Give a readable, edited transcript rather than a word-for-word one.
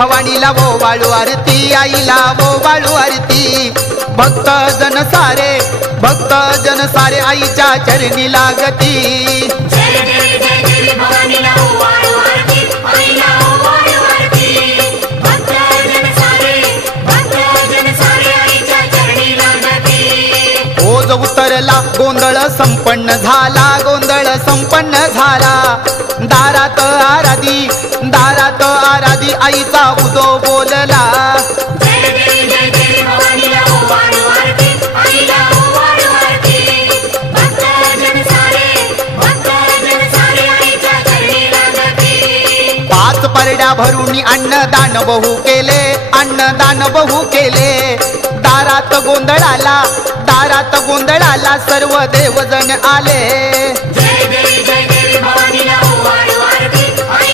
भवानीला वो वाळू आरती, आईला वो वाळू आरती। भक्त जन सारे आईच्या चरणी लागती। जय जय जय जय भवानीला वो वाळू आरती, आईला वो वाळू आरती। भक्त जन सारे आईच्या चरणी लागती। ओज उतरला गोंधळ संपन्न झाला, गोंधळ संपन्न झाला। दारात आराधी आईचा उदो बोलला। जय जय जय जय भवानीला वो वाळू आरती, आईला वो वाळू आरती। भक्त जन सारे आईच्या चरणी लागती। 5 परड्या भरून अन्नदान बहु केले, अन्नदान बहु केले। दारात गोंधळाला सर्व देवजण आले। जय